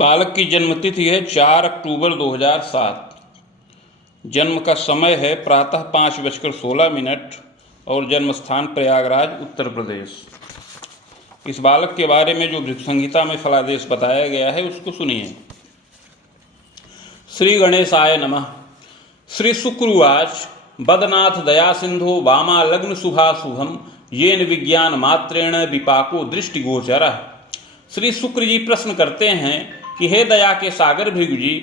बालक की जन्मतिथि है 4 अक्टूबर 2007। जन्म का समय है प्रातः 5:16 और जन्म स्थान प्रयागराज, उत्तर प्रदेश। इस बालक के बारे में जो भृगु संहिता में फलादेश बताया गया है उसको सुनिए। श्री गणेशाय नमः। श्री शुक्रवाच बदनाथ दया सिंधो वामा लग्न शुभा शुभम येन विज्ञान मात्रेण विपाको दृष्टि गोचर। श्री शुक्र जी प्रश्न करते हैं कि हे दया के सागर भृगु जी,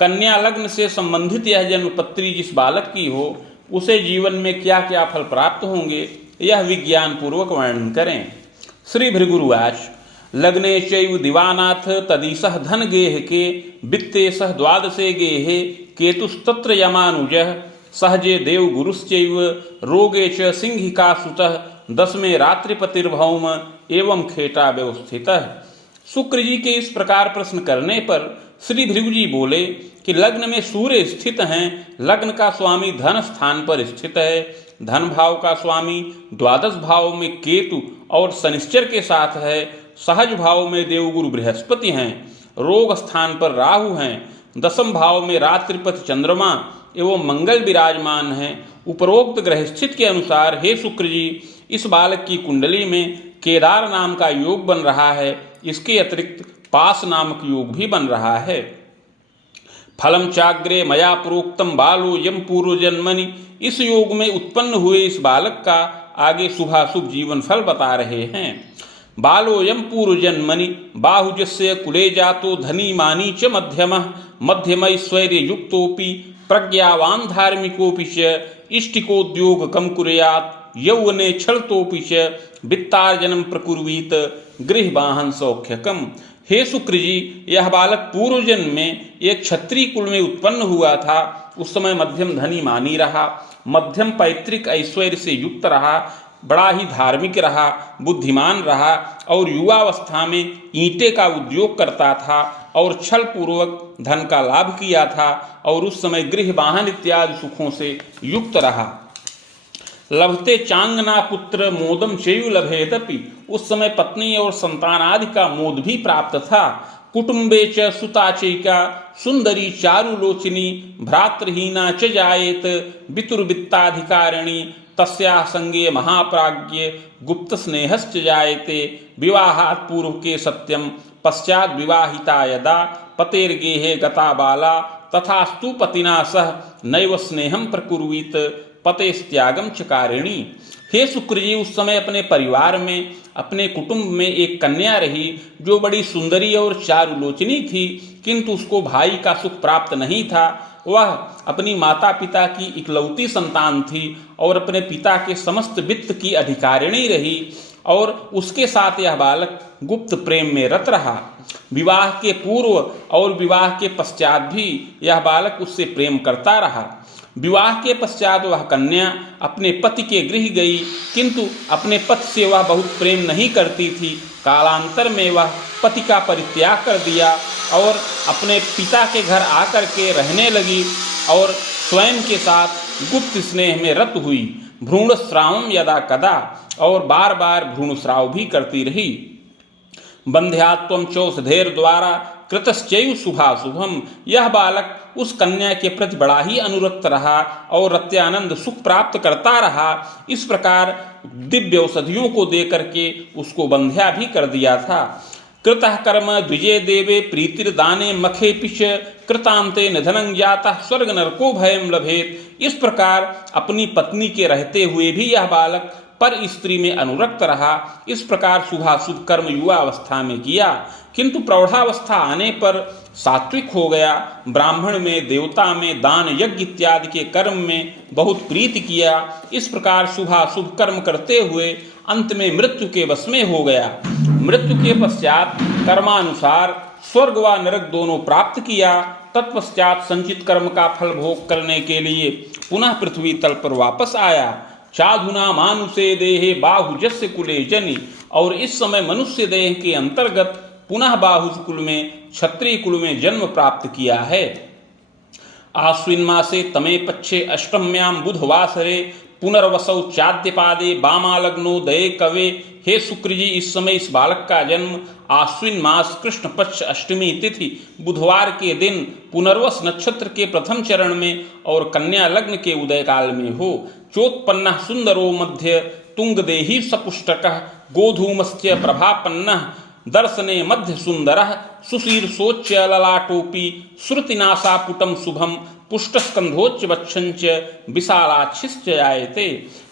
कन्या लग्न से संबंधित यह जन्मपत्री जिस बालक की हो उसे जीवन में क्या क्या फल प्राप्त होंगे, यह विज्ञान पूर्वक वर्णन करें। श्री भृगुरुवाच लग्ने चैव दिवानाथ तदीसह धन गेह के वित्ते सह द्वादशे गेहे केतुस्तत्र यमानुजः सहजे देव गुरुश्चैव रोगे च सिंहिका सुतः दसमे रात्रिपतिर्भौम एवं खेटा व्यवस्थितः। शुक्र जी के इस प्रकार प्रश्न करने पर श्री भृगु जी बोले कि लग्न में सूर्य स्थित हैं, लग्न का स्वामी धन स्थान पर स्थित है, धन भाव का स्वामी द्वादश भाव में केतु और शनिश्चर के साथ है, सहज भाव में देवगुरु बृहस्पति हैं, रोग स्थान पर राहु हैं, दसम भाव में रात्रिपति चंद्रमा एवं मंगल विराजमान हैं। उपरोक्त ग्रह स्थित के अनुसार हे शुक्र जी, इस बालक की कुंडली में केदार नाम का योग बन रहा है, इसके अतिरिक्त पास नामक योग भी बन रहा है। फलम चाग्रे मया प्रोक्तम बालो यम पूर्व जन्मनि, इस योग में उत्पन्न हुए इस बालक का आगे शुभाशुभ जीवन फल बता रहे हैं। बालो यम पूर्व जन्मनि बाहुजस्य कुले जातो धनी मानी च मध्यमः मध्यमैश्वर्य युक्तोपि प्रज्ञावान धार्मिकोपि च इष्टिकोद्योगकं कुर्यात् यौवने छलतोपि च वित्तार्जनम प्रकुर्वीत गृहवाहन सौख्यकम। हे शुक्र जी, यह बालक पूर्व जन्म में एक क्षत्रिय कुल में उत्पन्न हुआ था। उस समय मध्यम धनी मानी रहा, मध्यम पैतृक ऐश्वर्य से युक्त रहा, बड़ा ही धार्मिक रहा, बुद्धिमान रहा और युवावस्था में ईंटे का उद्योग करता था और छल पूर्वक धन का लाभ किया था और उस समय गृह वाहन इत्यादि सुखों से युक्त रहा। लभते चांगना पुत्र मोदम चैव लभेदपि, उस समय पत्नी और संतान आदि का मोद भी प्राप्त था। कुटुंबे च सुता चैका सुंदरी चारुलोचिनी भ्रातृहीना च जायेत वितुर्वित्ताधिकारिणी तस्याः संगे महाप्राज्ञ गुप्त स्नेहश्च जायते विवाहात् पूर्व के सत्यम पश्चात् विवाहिता यदा पतेर्गेहे गता बाला तथास्तु पतिना सह नैव स्नेहम प्रकुर्वीत पतेस्त्यागम चकारिणी। हे शुक्र जी, उस समय अपने परिवार में अपने कुटुंब में एक कन्या रही जो बड़ी सुंदरी और चारुलोचनी थी, किंतु उसको भाई का सुख प्राप्त नहीं था। वह अपनी माता पिता की इकलौती संतान थी और अपने पिता के समस्त वित्त की अधिकारिणी रही और उसके साथ यह बालक गुप्त प्रेम में रत रहा। विवाह के पूर्व और विवाह के पश्चात भी यह बालक उससे प्रेम करता रहा। विवाह के पश्चात वह कन्या अपने पति के गृह गई, किंतु अपने पति से वह बहुत प्रेम नहीं करती थी। कालांतर में वह पति का परित्याग कर दिया और अपने पिता के घर आकर के रहने लगी और स्वयं के साथ गुप्त स्नेह में रत हुई। भ्रूण स्रावम यदा कदा, और बार बार भ्रूण स्राव भी करती रही। बंध्यात्वम चौषधेर द्वारा कृतश्चैव शुभाशुभम, यह बालक उस कन्या के प्रति बड़ा ही अनुरक्त रहा और रत्यानंद सुख प्राप्त करता रहा। इस प्रकार दिव्य औषधियों को दे करके उसको बंध्या भी कर दिया था। कृतः कर्म द्विजे देवे प्रीतिर्दाने मखे पिश कृतांते निधनं जाता स्वर्ग नरको भयम लभेत। इस प्रकार अपनी पत्नी के रहते हुए भी यह बालक पर स्त्री में अनुरक्त रहा। इस प्रकार शुभाशुभ कर्म युवा अवस्था में किया, किंतु प्रौढ़ावस्था आने पर सात्विक हो गया। ब्राह्मण में, देवता में, दान यज्ञ इत्यादि के कर्म में बहुत प्रीति किया। इस प्रकार शुभाशुभ कर्म करते हुए अंत में मृत्यु के वश में हो गया। मृत्यु के पश्चात कर्मानुसार स्वर्ग व नरक दोनों प्राप्त किया। तत्पश्चात संचित कर्म का फल भोग करने के लिए पुनः पृथ्वी तल पर वापस आया। चाधुना मानुषे देहे बाहुजस्य कुले जनि, और इस समय मनुष्य देह के अंतर्गत पुनः बाहुज कुल में क्षत्रिय कुल में जन्म प्राप्त किया है। आश्विन मासे तमे पक्षे अष्टम्याम बुधवासरे पुनर्वसौ चाद्यपादे वामालग्नो दये कवे। हे शुक्र जी, इस समय इस बालक का जन्म आश्विन मास कृष्ण पक्ष अष्टमी तिथि बुधवार के दिन पुनर्वस नक्षत्र के प्रथम चरण में और कन्या लग्न के उदय काल में हो। चोत्पन्न सुंदरो मध्य तुंगदेही सपुष्टक गोधूमस्य प्रभापन्न दर्शने मध्य सुंदर सुशीर्षोच्च ललाटोपी श्रुतिनाशापुटम शुभम पुष्टस्कंधोच्च वक्षंच विशालाक्षिश्च आयते।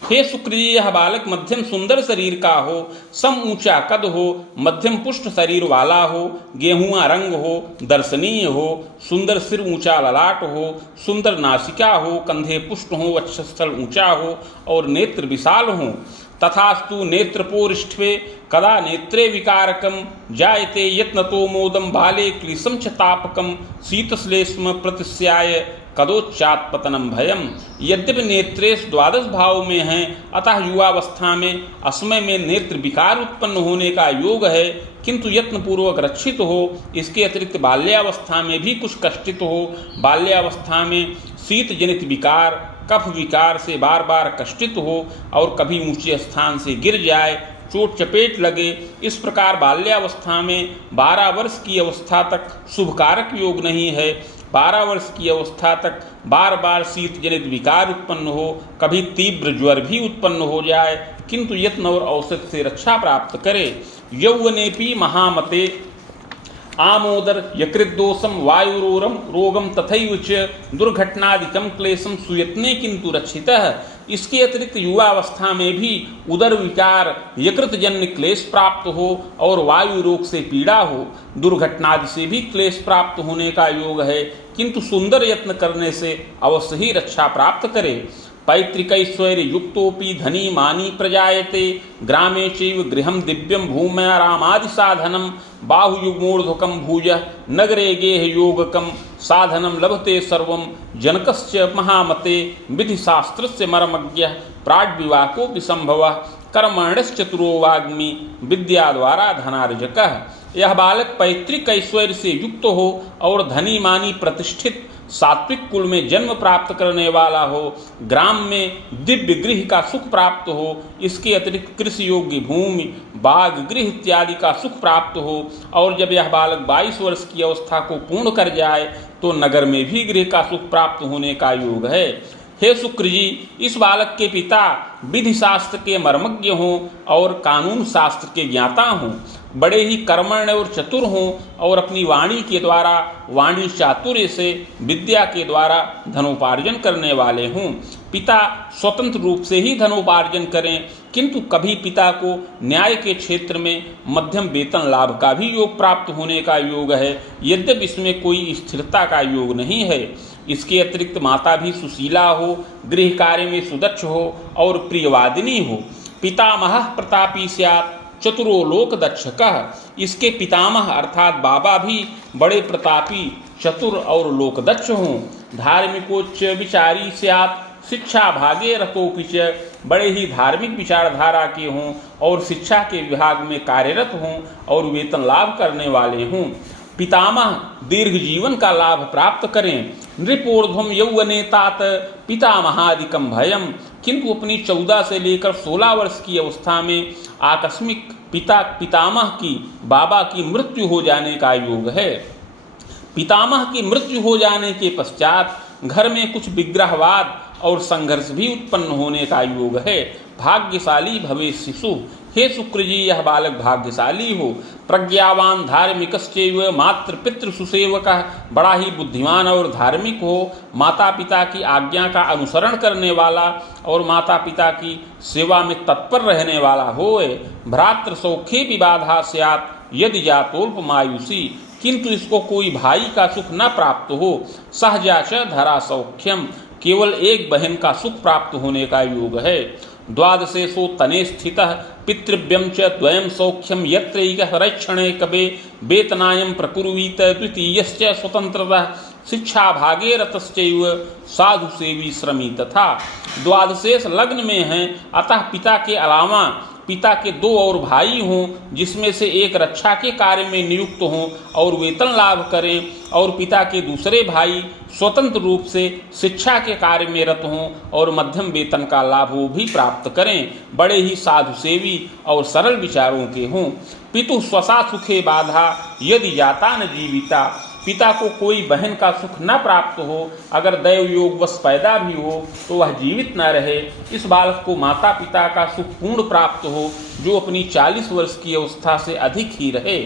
हे शुक्र जी, यह बालक मध्यम सुंदर शरीर का हो, सम ऊंचा कद हो, मध्यम पुष्ट शरीर वाला हो, गेहुआ रंग हो, दर्शनीय हो, सुंदर सिर ऊंचा ललाट हो, सुंदर नासिका हो, कंधे पुष्ट हो, वक्षस्थल ऊंचा हो और नेत्र विशाल हो। तथास्तु नेत्रपोरिष्ठे कदा नेत्रे विकारकम जायते यत्नतो मोदम बाले क्लिशम च तापकम शीतश्लेष्म प्रतिस्याय कदोच्चात्पतनम भयम। यद्यपि नेत्रेश द्वादश भाव में हैं, अतः युवावस्था में असमय में नेत्र विकार उत्पन्न होने का योग है, किंतु यत्नपूर्वक रक्षित हो। इसके अतिरिक्त बाल्यावस्था में भी कुछ कष्टित हो। बाल्यावस्था में शीत जनित विकार, कफ विकार से बार बार कष्टित हो और कभी ऊंचे स्थान से गिर जाए, चोट चपेट लगे। इस प्रकार बाल्यावस्था में 12 वर्ष की अवस्था तक शुभकारक योग नहीं है। 12 वर्ष की अवस्था तक बार बार शीत जनित विकार उत्पन्न हो, कभी तीव्र ज्वर भी उत्पन्न हो जाए, किंतु यत्न और औषध से रक्षा प्राप्त करे। यौवनेपि महामते आमोदर यकृद्दोषम वायुरोरम रोगम तथैव च दुर्घटनादिकम क्लेशम सुयत्ने किंतु रक्षितः। इसके अतिरिक्त युवावस्था में भी उदर विकार, यकृत जन्य क्लेश प्राप्त हो और वायु रोग से पीड़ा हो। दुर्घटनादि से भी क्लेश प्राप्त होने का योग है, किंतु सुंदर यत्न करने से अवश्य ही रक्षा प्राप्त करे। पैतृकैश्वर्य युक्तोपि धनी मानी प्रजायते ग्रामे चैव गृहं दिव्यं भूम्यारामादि साधनं बाहुयुग्मोर्ध्वकं भूयः नगरे गेह योगकं साधनं लभते सर्वं जनकस्य महामते विधिशास्त्रस्य मर्मज्ञः प्राड्विवाको विसंभवः कर्मण्यश्चतुरो वाग्मी विद्या द्वारा धनार्जकः। यह बालक पैतृक ऐश्वर्य से युक्त हो और धनी मानी प्रतिष्ठित सात्विक कुल में जन्म प्राप्त करने वाला हो, ग्राम में दिव्य गृह का सुख प्राप्त हो, इसके अतिरिक्त कृषि योग्य भूमि, बाग, गृह इत्यादि का सुख प्राप्त हो, और जब यह बालक 22 वर्ष की अवस्था को पूर्ण कर जाए तो नगर में भी गृह का सुख प्राप्त होने का योग है। हे शुक्र जी, इस बालक के पिता विधि शास्त्र के मर्मज्ञ हों और कानून शास्त्र के ज्ञाता हों, बड़े ही कर्मण्य और चतुर हों और अपनी वाणी के द्वारा, वाणी चातुर्य से विद्या के द्वारा धनोपार्जन करने वाले हों। पिता स्वतंत्र रूप से ही धनोपार्जन करें, किंतु कभी पिता को न्याय के क्षेत्र में मध्यम वेतन लाभ का भी योग प्राप्त होने का योग है, यद्यपि इसमें कोई स्थिरता का योग नहीं है। इसके अतिरिक्त माता भी सुशीला हो, गृह कार्य में सुदक्ष हो और प्रियवादिनी हो। पितामह प्रतापी स्यात् चतुरो लोक दक्षकः। इसके पितामह अर्थात बाबा भी बड़े प्रतापी, चतुर और लोकदक्ष हों। धार्मिकोच्च विचारी स्यात् शिक्षा भागे रतोपि च। बड़े ही धार्मिक विचारधारा के हों और शिक्षा के विभाग में कार्यरत हों और वेतन लाभ करने वाले हों। पितामह दीर्घ जीवन का लाभ प्राप्त करें। नृपोर्ध्वम यौवने तात पितामहादिकम भयम। किंतु अपनी 14 से लेकर 16 वर्ष की अवस्था में आकस्मिक पितामह की, बाबा की मृत्यु हो जाने का योग है। पितामह की मृत्यु हो जाने के पश्चात घर में कुछ विग्रहवाद और संघर्ष भी उत्पन्न होने का योग है। भाग्यशाली भवे शिशु। हे शुक्र जी, यह बालक भाग्यशाली हो। प्रज्ञावान धार्मिकश्चैव मातृ पितृ सुसेवकः। बड़ा ही बुद्धिमान और धार्मिक हो, माता पिता की आज्ञा का अनुसरण करने वाला और माता पिता की सेवा में तत्पर रहने वाला होए। भ्रातृ सौख्ये विबाधा स्यात् यदि जातोल्पमायुषी। किंतु इसको कोई भाई का सुख न प्राप्त हो। सहजा च धरा सौख्यम। केवल एक बहन का सुख प्राप्त होने का योग है। द्वादशेषु तने स्थितः पितृव्यं च द्वयं सौख्यं यत्रैकः रक्षणे कबे वेतनायं प्रकुर्वीत द्वितीयश्च स्वतंत्रतः शिक्षा भागे रतश्चैव साधु सेवी श्रमी तथा। द्वादशेष लग्न में हैं, अतः पिता के अलावा पिता के 2 और भाई हों, जिसमें से एक रक्षा के कार्य में नियुक्त हों और वेतन लाभ करें, और पिता के दूसरे भाई स्वतंत्र रूप से शिक्षा के कार्य में रत हों और मध्यम वेतन का लाभ वो भी प्राप्त करें, बड़े ही साधु सेवी और सरल विचारों के हों। पितु स्वसा सुखे बाधा यदि जाता न जीविता, पिता को कोई बहन का सुख न प्राप्त हो, अगर दैव योगवश पैदा भी हो तो वह जीवित न रहे। इस बालक को माता पिता का सुख पूर्ण प्राप्त हो, जो अपनी 40 वर्ष की अवस्था से अधिक ही रहे।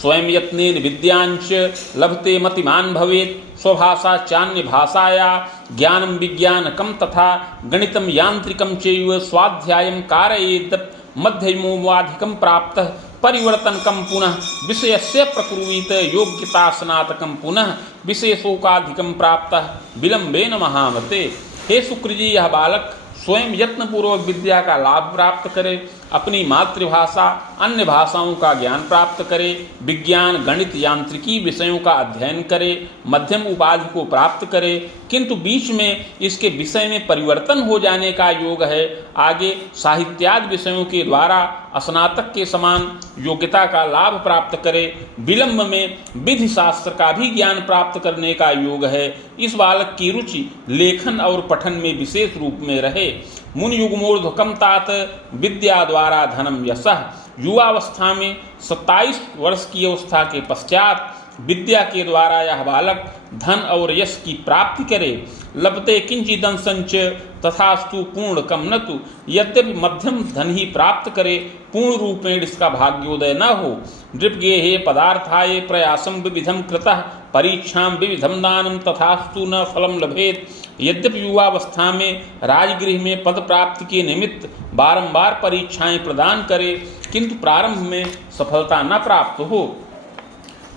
स्वयं यत्नेन विद्यांच लभते मतिमान भवेत्, स्वभाषा चान्य भाषाया ज्ञानम विज्ञानकम तथा गणितम यांत्रिकम चैव स्वाध्यायम कारयेत् मध्यमोवाधिकम प्राप्त परिवर्तनकम पुनः विषयस्य प्रकुर्वीत योग्यता स्नातकम पुनः विशेषोकाधिकम प्राप्त विलंबेन महामते। हे शुक्र जी, यह बालक स्वयं यत्नपूर्वक विद्या का लाभ प्राप्त करे, अपनी मातृभाषा अन्य भाषाओं का ज्ञान प्राप्त करे, विज्ञान गणित यांत्रिकी विषयों का अध्ययन करे, मध्यम उपाधि को प्राप्त करे, किंतु बीच में इसके विषय में परिवर्तन हो जाने का योग है। आगे साहित्यादि विषयों के द्वारा स्नातक के समान योग्यता का लाभ प्राप्त करे, विलंब में विधि शास्त्र का भी ज्ञान प्राप्त करने का योग है। इस बालक की रुचि लेखन और पठन में विशेष रूप में रहे। मुनि युग्मोर्ध्वकम तात विद्या द्वारा धनम यशः, युवावस्था में 27 वर्ष की अवस्था के पश्चात विद्या के द्वारा यह बालक धन और यश की प्राप्ति करे। लभते किंचिदं संच तथास्तु पूर्ण कम न तु, यद्यपि मध्यम धन ही प्राप्त करे, पूर्ण रूपेण इसका भाग्योदय न हो। नृपगेहे पदार्थाय प्रयासम विविधम कृतः, परीक्षाम विविधम दानम तथास्तु न फलम लभेत। यद्यपि युवावस्था में राजगृह में पद प्राप्ति के निमित्त बारंबार परीक्षाएं प्रदान करे, किंतु प्रारंभ में सफलता न प्राप्त हो।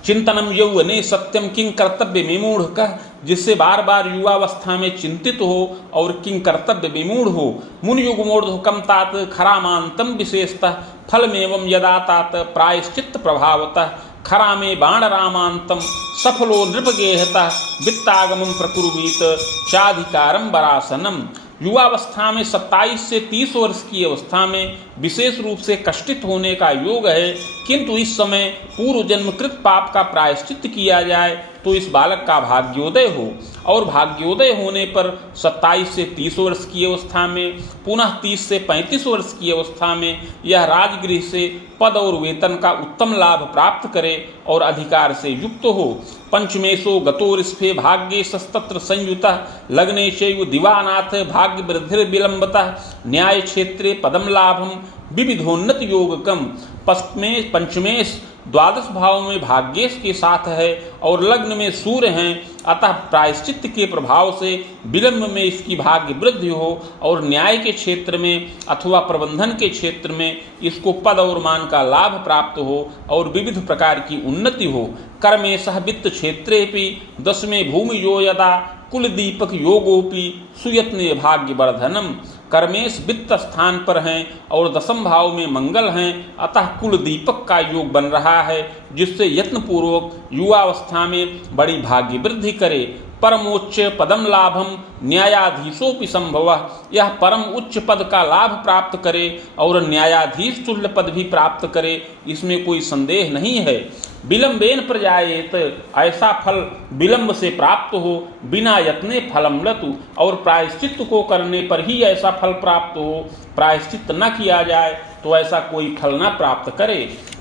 चिंतनम यौवने सत्यम किंग कर्तव्य विमूढ़ कह, जिससे बार बार युवावस्था में चिंतित हो और किंग कर्तव्य विमूढ़ हो। मुनि युग्मोर्ध्वकम तात खरामांतम विशेषतः फलमेवं यदा तात प्रायश्चित्त प्रभावतः, खरा में बाण रामांतम सफलो नृपगेहतः वित्तागमं प्रकुर्वीत चाधिकारम बरासनम। युवावस्था में 27 से 30 वर्ष की अवस्था में विशेष रूप से कष्टित होने का योग है, किंतु इस समय पूर्व जन्मकृत पाप का प्रायश्चित्त किया जाए तो इस बालक का भाग्योदय हो, और भाग्योदय होने पर 27 से 30 वर्ष की अवस्था में पुनः 30 से 35 वर्ष की अवस्था में यह राजगृह से पद और वेतन का उत्तम लाभ प्राप्त करे और अधिकार से युक्त हो। पंचमेशो गतोरिस्फे भाग्ये सस्तत्र संयुतः, लग्ने चैव दिवानाथ भाग्य वृद्धिर्विलंबतः, न्याय क्षेत्रे पदम लाभम विविधोन्नत योगकम। पंचमेश 12 भाव में भाग्येश के साथ है और लग्न में सूर्य हैं, अतः प्रायश्चित्त के प्रभाव से विलंब में इसकी भाग्य वृद्धि हो और न्याय के क्षेत्र में अथवा प्रबंधन के क्षेत्र में इसको पद और मान का लाभ प्राप्त हो और विविध प्रकार की उन्नति हो। कर्मे सह वित्त क्षेत्रेपि 10वें भूमि यो यदा कुल दीपक योगोपि सुयत्ने भाग्य वर्धनम। कर्मेश वित्त स्थान पर हैं और 10म भाव में मंगल हैं, अतः कुल दीपक का योग बन रहा है, जिससे यत्नपूर्वक युवावस्था में बड़ी भाग्य वृद्धि करे। परमोच्च पदम लाभम न्यायाधीशोपि संभव, यह परम उच्च पद का लाभ प्राप्त करे और न्यायाधीश तुल्य पद भी प्राप्त करे, इसमें कोई संदेह नहीं है। विलंबेन प्रजायेत, ऐसा फल विलंब से प्राप्त हो, बिना यत्ने फलम लतु, और प्रायश्चित्त को करने पर ही ऐसा फल प्राप्त हो, प्रायश्चित्त न किया जाए तो ऐसा कोई फल न प्राप्त करे।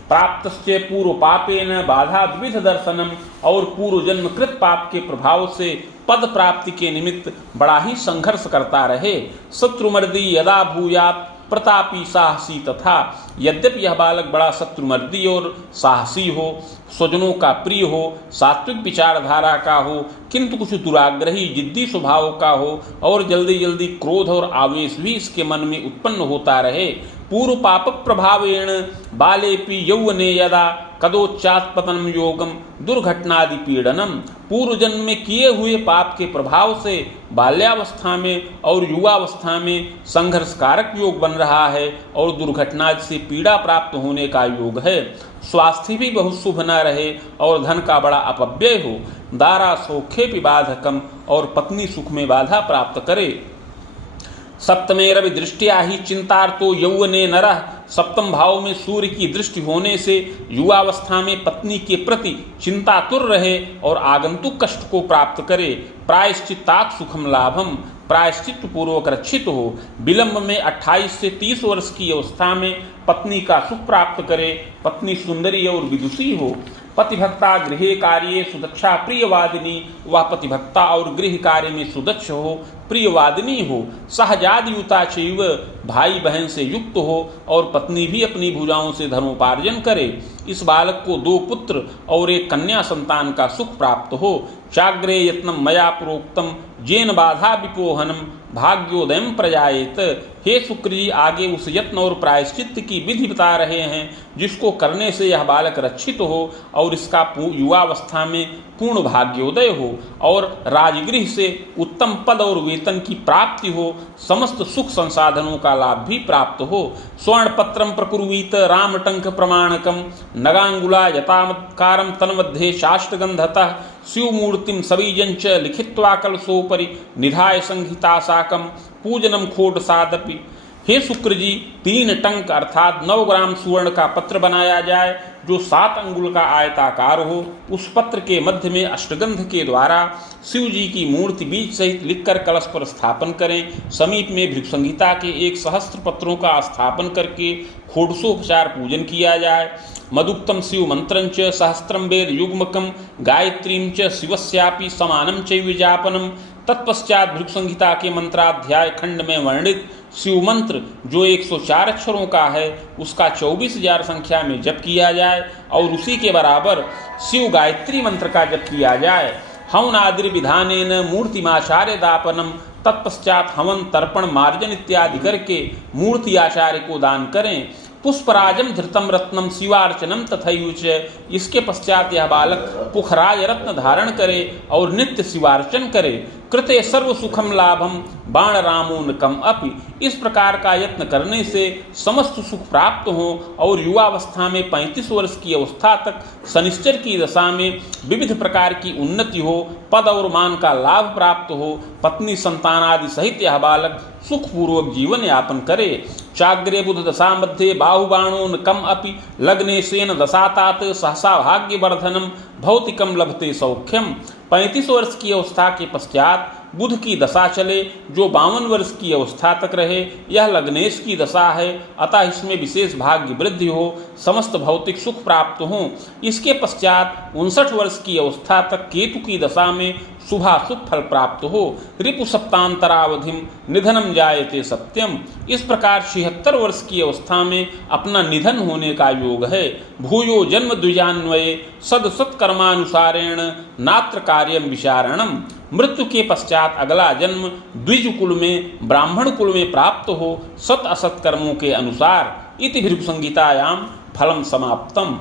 प्राप्तस्य पूर्व पापेन बाधा द्विध दर्शनम, और पूर्व जन्मकृत पाप के प्रभाव से पद प्राप्ति के निमित्त बड़ा ही संघर्ष करता रहे। शत्रुमर्दी यदा भूयात प्रतापी साहसी तथा, यद्यपि यह बालक बड़ा शत्रुमर्दी और साहसी हो, स्वजनों का प्रिय हो, सात्विक विचारधारा का हो, किंतु कुछ दुराग्रही जिद्दी स्वभाव का हो और जल्दी जल्दी क्रोध और आवेश भी इसके मन में उत्पन्न होता रहे। पूर्व पाप प्रभावेण बालेपि यौवने यदा कदोच्चात्पतनम योगम दुर्घटनादि पीड़नम, पूर्व जन्म में किए हुए पाप के प्रभाव से बाल्यावस्था में और युवावस्था में संघर्षकारक योग बन रहा है और दुर्घटना से पीड़ा प्राप्त होने का योग है। स्वास्थ्य भी बहुत शुभ न रहे और धन का बड़ा अपव्यय हो। दारा सौख्ये पिबाधकम, और पत्नी सुख में बाधा प्राप्त करे। सप्तमे रवि दृष्टिया ही चिंतार्तो यौवने नरः सप्तम भाव में सूर्य की दृष्टि होने से युवावस्था में पत्नी के प्रति चिंतातुर रहे और आगंतुक कष्ट को प्राप्त करे। प्रायश्चित्तात् सुखम लाभम, प्रायश्चित पूर्वक रक्षित हो। विलंब में 28 से 30 वर्ष की अवस्था में पत्नी का सुख प्राप्त करे। पत्नी सुंदरी और विदुषी हो। पतिभक्ता गृहे कार्ये सुदक्षा प्रियवादिनी, वह पतिभक्ता और गृह कार्य में सुदक्ष हो, प्रियवादिनी हो। सहजादयुता चैव, भाई बहन से युक्त हो और पत्नी भी अपनी भुजाओं से धर्मोपार्जन करे। इस बालक को 2 पुत्र और 1 कन्या संतान का सुख प्राप्त हो। चाग्रे यत्नम मया प्रोक्तम जेन बाधा विपोहनम भाग्योदयम प्रजायेत। हे शुक्र जी, आगे उस यत्न और प्रायश्चित्त की विधि बता रहे हैं जिसको करने से यह बालक रक्षित हो और इसका युवावस्था में पूर्ण भाग्योदय हो और राजगृह से उत्तम पद और वेतन की प्राप्ति हो, समस्त सुख संसाधनों का लाभ भी प्राप्त हो। स्वर्णपत्रम प्रकुर्वीत रामटंक प्रमाणकम नगांगुला यतामत्कारम तन्मध्ये शास्त्रगंधतः शिवमूर्तिम सबीजंच लिखित्वा कलशोपरि निधाय संहिता साकम पूजनम खोड सादपि। हे शुक्र जी, 3 टंक अर्थात 9 ग्राम सुवर्ण का पत्र बनाया जाए जो 7 अंगुल का आयताकार हो। उस पत्र के मध्य में अष्टगंध के द्वारा शिव जी की मूर्ति बीज सहित लिखकर कलश पर स्थापन करें। समीप में भृगु संहिता के 1 सहस्त्र पत्रों का स्थापन करके षोडशोपचार पूजन किया जाए। मदुक्तम शिव मंत्रंच सहस्त्रम वेद युग्मकम गायत्रीम च शिवस्यापि समानम चैव जापनम। तत्पश्चात भृगु संहिता के मंत्राध्याय खंड में वर्णित शिव मंत्र जो 104 अक्षरों का है उसका 24,000 संख्या में जप किया जाए और उसी के बराबर शिव गायत्री मंत्र का जप किया जाए। हवनादि विधानेन मूर्तिमाचार्य दापनम। तत्पश्चात हवन तर्पण मार्जन इत्यादि करके मूर्ति आचार्य को दान करें। पुष्पराजम धृतम रत्नम शिवार्चनम तथैयुच। इसके पश्चात यह बालक पुखराज रत्न धारण करे और नित्य शिवार्चन करे। कृते सर्व सुखम लाभम बाण रामोनकम अपि। इस प्रकार का यत्न करने से समस्त सुख प्राप्त हो और युवावस्था में 35 वर्ष की अवस्था तक शनिश्चर की दशा में विविध प्रकार की उन्नति हो, पद और मान का लाभ प्राप्त हो, पत्नी संतान आदि सहित यह बालक सुखपूर्वक जीवन यापन करे। चाग्रे बुध दशा मध्ये बाहुबाणोनकम अपि लग्नेशेन दशातात सहसा भाग्यवर्धनम भौतिकम लभते सौख्यम। 35 वर्ष की अवस्था के पश्चात बुध की दशा चले जो 52 वर्ष की अवस्था तक रहे। यह लग्नेश की दशा है, अतः इसमें विशेष भाग्य वृद्धि हो, समस्त भौतिक सुख प्राप्त हो। इसके पश्चात 59 वर्ष की अवस्था तक केतु की दशा में शुभाशुभ फल प्राप्त हो। रिपु सप्तांतरावधिम निधनम जायते सत्यम। इस प्रकार 76 वर्ष की अवस्था में अपना निधन होने का योग है। भूयो जन्म द्विजान्वये सद सत्कर्मानुसारेण नात्र कार्यम विचारणम। मृत्यु के पश्चात अगला जन्म द्विज कुल में ब्राह्मण कुल में प्राप्त हो, सत असत कर्मों के अनुसार। इति भृगु संहितायाम फलम समाप्तम।